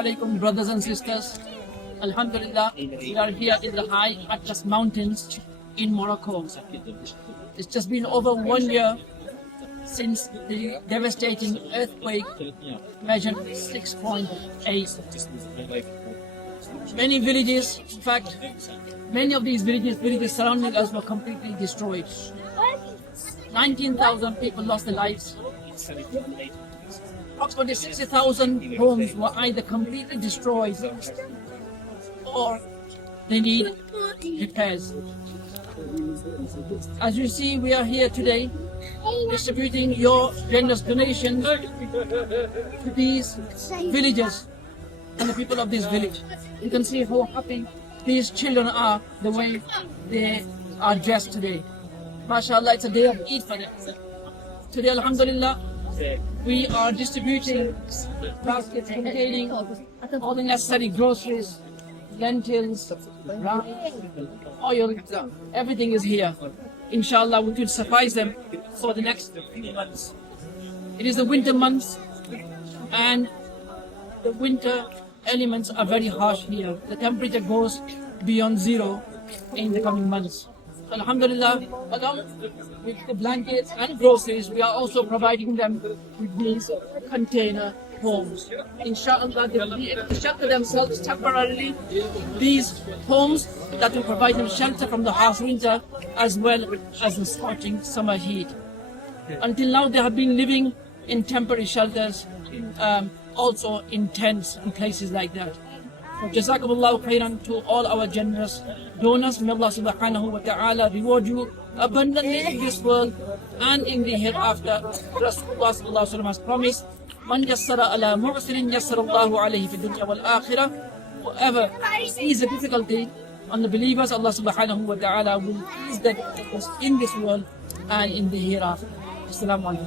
alaikum, brothers and sisters. Alhamdulillah, we are here in the high Atlas Mountains in Morocco. It's just been over 1 year since the devastating earthquake measured 6.8. Many villages, in fact, many of these villages surrounding us were completely destroyed. 19,000 people lost their lives. Approximately 60,000 homes were either completely destroyed or they need repairs. As you see, we are here today distributing your generous donations to these villages and the people of this village. You can see how happy these children are the way they are dressed today. MashaAllah, it's a day of Eid for them. Today, Alhamdulillah, we are distributing baskets containing all the necessary groceries, lentils, rice, oil, everything is here. Inshallah, we could suffice them for the next few months. It is the winter months and the winter elements are very harsh here. The temperature goes beyond zero in the coming months. So Alhamdulillah, along with the blankets and groceries, we are also providing them with these container homes. Inshallah, they will be able to shelter themselves temporarily. These homes that will provide them shelter from the harsh winter as well as the scorching summer heat. Until now, they have been living in temporary shelters, also in tents and places like that. So Jazakumullahu khairan to all our generous donors. May Allah subhanahu wa ta'ala reward you abundantly in this world and in the hereafter. Rasulullah sallallahu alaihi wasallam has promised, Man yassara ala mu'sirin yassarallahu alayhi fi dunya wal akhirah. Whoever sees a difficulty on the believers, Allah subhanahu wa ta'ala will ease the difficulties in this world and in the hereafter. Assalamu alaikum.